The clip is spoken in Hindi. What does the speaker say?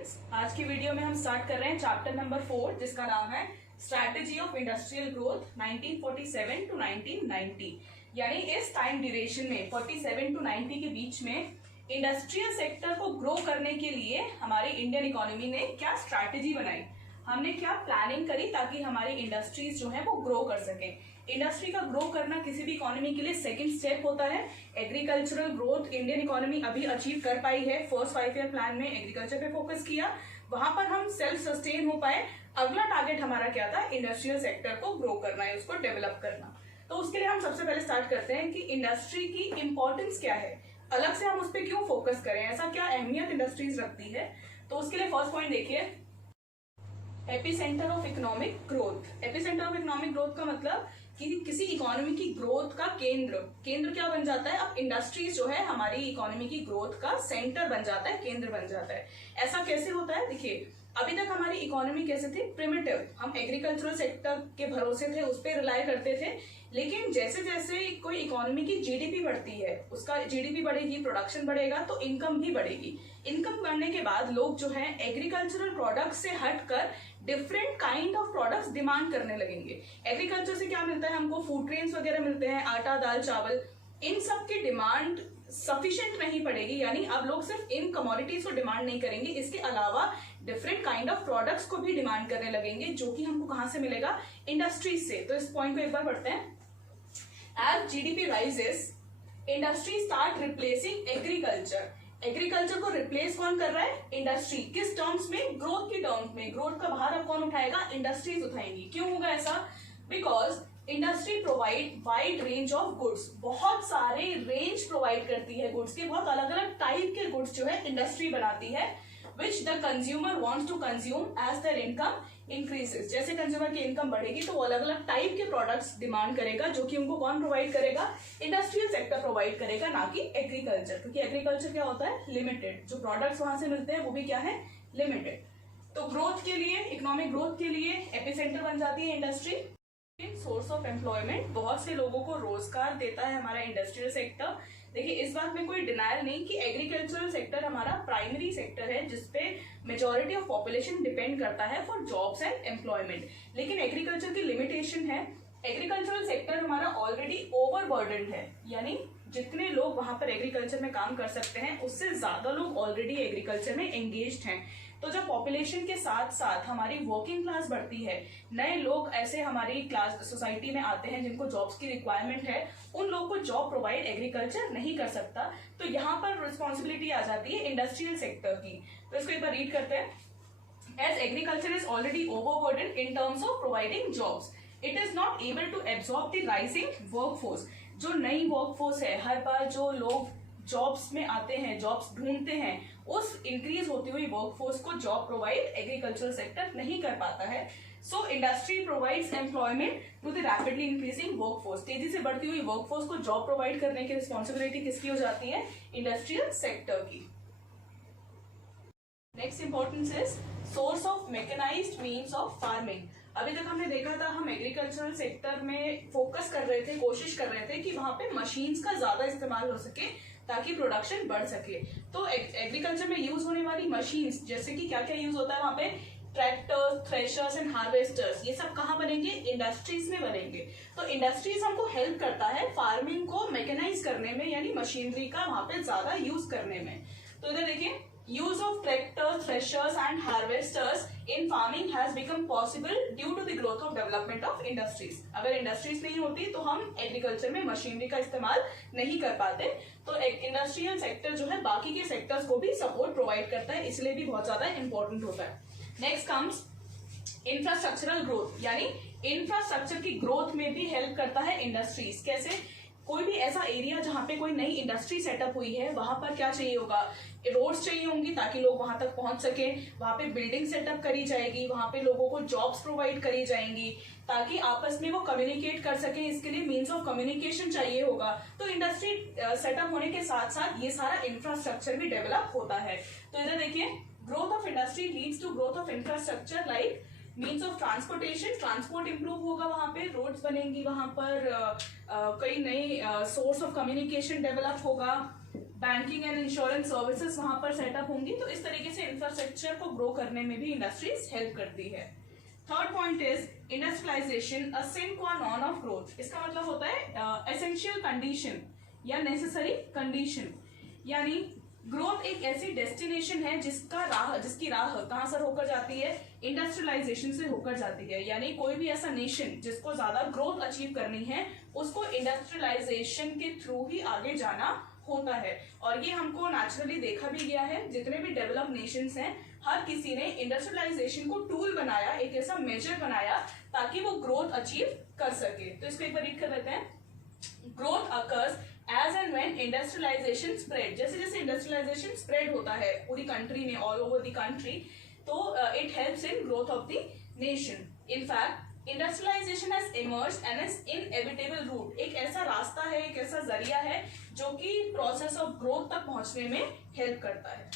स्टूडेंट्स, आज की वीडियो में हम स्टार्ट कर रहे हैं चैप्टर नंबर 4 जिसका नाम है strategy of industrial growth 1947 to 1990। यानी इस टाइम ड्यूरेशन में 47 टू 90 के बीच में इंडस्ट्रियल सेक्टर को ग्रो करने के लिए हमारी इंडियन इकोनॉमी ने क्या स्ट्रैटेजी बनाई, हमने क्या प्लानिंग करी ताकि हमारी इंडस्ट्रीज जो है वो ग्रो कर सके। इंडस्ट्री का ग्रो करना किसी भी इकोनॉमी के लिए सेकंड स्टेप होता है। एग्रीकल्चरल ग्रोथ इंडियन इकोनॉमी अभी अचीव कर पाई है। फर्स्ट 5 ईयर प्लान में एग्रीकल्चर पे फोकस किया, वहां पर हम सेल्फ सस्टेन हो पाए। अगला टारगेट हमारा क्या था? इंडस्ट्रियल सेक्टर को ग्रो करना है, उसको डेवलप करना। तो उसके लिए हम सबसे पहले स्टार्ट करते हैं कि इंडस्ट्री की इंपॉर्टेंस क्या है, अलग से हम उस पर क्यों फोकस करें, ऐसा क्या अहमियत इंडस्ट्रीज रखती है। तो उसके लिए फर्स्ट पॉइंट देखिए, epicentre of economic growth. Epicentre of economic growth का मतलब कि किसी इकोनॉमी की ग्रोथ का केंद्र क्या बन जाता है? अब इंडस्ट्रीज जो है हमारी इकोनॉमी की ग्रोथ का सेंटर बन जाता है, केंद्र बन जाता है। ऐसा कैसे होता है? देखिए, अभी तक हमारी इकोनॉमी कैसे थी? प्रिमिटिव। हम एग्रीकल्चरल सेक्टर के भरोसे थे, उस पर रिलाय करते थे। लेकिन जैसे जैसे कोई इकोनॉमी की जीडीपी बढ़ती है, उसका जीडीपी बढ़ेगी, प्रोडक्शन बढ़ेगा तो इनकम भी बढ़ेगी। इनकम बढ़ने के बाद लोग जो है एग्रीकल्चरल प्रोडक्ट से हटकर different kind of products demand करने लगेंगे। एग्रीकल्चर से क्या मिलता है हमको? फूड ग्रेन्स वगैरह मिलते हैं, आटा, दाल, चावल। इन सब की डिमांड सफिशिएंट नहीं पड़ेगी, यानी अब लोग सिर्फ इन कमोडिटीज को डिमांड नहीं करेंगे, इसके अलावा डिफरेंट काइंड ऑफ प्रोडक्ट्स को भी डिमांड करने लगेंगे, जो कि हमको कहां से मिलेगा? इंडस्ट्रीज से। तो इस पॉइंट को एक बार पढ़ते हैं। As GDP rises, industry start replacing agriculture. Agriculture को रिप्लेस कौन कर रहा है? इंडस्ट्री। किस टर्म्स में? ग्रोथ के टर्म्स में। ग्रोथ का भार अब कौन उठाएगा? इंडस्ट्रीज उठाएंगी। क्यों होगा ऐसा? Because industry provide wide range of goods. बहुत सारे रेंज प्रोवाइड करती है गुड्स के, बहुत अलग अलग टाइप के गुड्स जो है इंडस्ट्री बनाती है, which the consumer wants to consume as their income increases. जैसे कंज्यूमर की इनकम बढ़ेगी तो वो अलग अलग टाइप के प्रोडक्ट्स डिमांड करेगा, जो कि उनको कौन प्रोवाइड करेगा? इंडस्ट्रियल सेक्टर प्रोवाइड करेगा, ना कि एग्रीकल्चर। क्योंकि एग्रीकल्चर क्या होता है? लिमिटेड। जो प्रोडक्ट्स वहां से मिलते हैं वो भी क्या है? लिमिटेड। तो ग्रोथ के लिए, इकोनॉमिक ग्रोथ के लिए एपिसेंटर बन जाती है इंडस्ट्री। सोर्स ऑफ एम्प्लॉयमेंट, बहुत से लोगों को रोजगार देता है हमारा इंडस्ट्रियल सेक्टर। देखिए, इस बात में कोई डिनायल नहीं कि एग्रीकल्चरल सेक्टर हमारा प्राइमरी सेक्टर है, जिसपे मेजॉरिटी ऑफ पॉपुलेशन डिपेंड करता है फॉर जॉब्स एंड एम्प्लॉयमेंट। लेकिन एग्रीकल्चर की लिमिटेशन है, एग्रीकल्चरल सेक्टर हमारा ऑलरेडी ओवरबर्डन्ड है, यानी जितने लोग वहां पर एग्रीकल्चर में काम कर सकते हैं उससे ज्यादा लोग ऑलरेडी एग्रीकल्चर में एंगेज्ड हैं। तो जब पॉपुलेशन के साथ साथ हमारी वर्किंग क्लास बढ़ती है, नए लोग ऐसे हमारी क्लास सोसाइटी में आते हैं जिनको जॉब्स की रिक्वायरमेंट है, उन लोग को जॉब प्रोवाइड एग्रीकल्चर नहीं कर सकता। तो यहाँ पर रिस्पॉन्सिबिलिटी आ जाती है इंडस्ट्रियल सेक्टर की। तो इसको एक बार रीड करते हैं। As agriculture is already overburdened in terms of providing jobs, it is not able to absorb the rising workforce. जो नई वर्कफोर्स है, हर बार जो लोग जॉब्स में आते हैं, जॉब्स ढूंढते हैं, उस इंक्रीज होती हुई वर्कफोर्स को जॉब प्रोवाइड एग्रीकल्चरल सेक्टर नहीं कर पाता है। So industry provides employment to the rapidly increasing workforce. तेजी से बढ़ती हुई वर्कफोर्स को जॉब प्रोवाइड करने की रिस्पॉन्सिबिलिटी किसकी हो जाती है? इंडस्ट्रियल सेक्टर की। Next importance is source of mechanised means of farming. अभी तक हमने देखा था, हम एग्रीकल्चरल सेक्टर में फोकस कर रहे थे, कोशिश कर रहे थे कि वहां पे मशीन्स का ज्यादा इस्तेमाल हो सके ताकि प्रोडक्शन बढ़ सके। तो एग्रीकल्चर में यूज होने वाली मशीन्स, जैसे कि क्या क्या यूज होता है वहां पे? Tractors, threshers and harvesters. ये सब कहाँ बनेंगे? इंडस्ट्रीज में बनेंगे। तो इंडस्ट्रीज हमको हेल्प करता है फार्मिंग को मैकेनाइज करने में, यानी मशीनरी का वहां पे ज्यादा यूज करने में। तो इधर देखिए, use of tractors, threshers and harvesters in farming has become possible due to the growth of development of industries. अगर इंडस्ट्रीज नहीं होती तो हम एग्रीकल्चर में मशीनरी का इस्तेमाल नहीं कर पाते। तो एक इंडस्ट्रियल सेक्टर जो है बाकी के सेक्टर्स को भी सपोर्ट प्रोवाइड करता है, इसलिए भी बहुत ज्यादा इंपॉर्टेंट होता है। नेक्स्ट कम्स इंफ्रास्ट्रक्चरल ग्रोथ, यानी इंफ्रास्ट्रक्चर की ग्रोथ में भी हेल्प करता है इंडस्ट्रीज। कैसे? कोई भी ऐसा एरिया जहां पे कोई नई इंडस्ट्री सेटअप हुई है, वहां पर क्या चाहिए होगा? रोड्स चाहिए होंगी ताकि लोग वहां तक पहुंच सके, वहां पे बिल्डिंग सेटअप करी जाएगी, वहां पे लोगों को जॉब्स प्रोवाइड करी जाएंगी ताकि आपस में वो कम्युनिकेट कर सके। इसके लिए मीन्स ऑफ कम्युनिकेशन चाहिए होगा। तो इंडस्ट्री सेटअप होने के साथ साथ ये सारा इंफ्रास्ट्रक्चर भी डेवलप होता है। तो इधर देखिए, growth of industry leads to growth of infrastructure like means of transportation. Transport improve होगा, वहां पे रोड्स बनेंगी, वहां पर कई नई सोर्स ऑफ कम्युनिकेशन डेवलप होगा, बैंकिंग एंड इंश्योरेंस सर्विसेज वहां पर सेटअप होंगी। तो इस तरीके से इंफ्रास्ट्रक्चर को ग्रो करने में भी इंडस्ट्रीज हेल्प करती है। थर्ड पॉइंट इज इंडस्ट्रियलाइजेशन अ सिन क्वा नॉन ऑफ ग्रोथ। इसका मतलब होता है एसेंशियल कंडीशन या नेसेसरी कंडीशन, यानी ग्रोथ एक ऐसी डेस्टिनेशन है जिसकी राह कहां से होकर जाती है, इंडस्ट्रियलाइजेशन से होकर जाती है। यानी कोई भी ऐसा नेशन जिसको ज्यादा ग्रोथ अचीव करनी है उसको इंडस्ट्रियलाइजेशन के थ्रू ही आगे जाना होता है। और ये हमको नेचुरली देखा भी गया है, जितने भी डेवलप नेशंस हैं हर किसी ने इंडस्ट्रियलाइजेशन को टूल बनाया, एक ऐसा मेजर बनाया ताकि वो ग्रोथ अचीव कर सके। तो इसको एक बार रीड कर लेते हैं। Growth occurs as and when industrialisation spread. जैसे जैसे इंडस्ट्रियलाइजेशन स्प्रेड होता है पूरी कंट्री में, ऑल ओवर द कंट्री, तो it helps in growth of the nation. In fact industrialisation has emerged and is inevitable route. एक ऐसा रास्ता है, एक ऐसा जरिया है जो कि प्रोसेस ऑफ ग्रोथ तक पहुंचने में हेल्प करता है।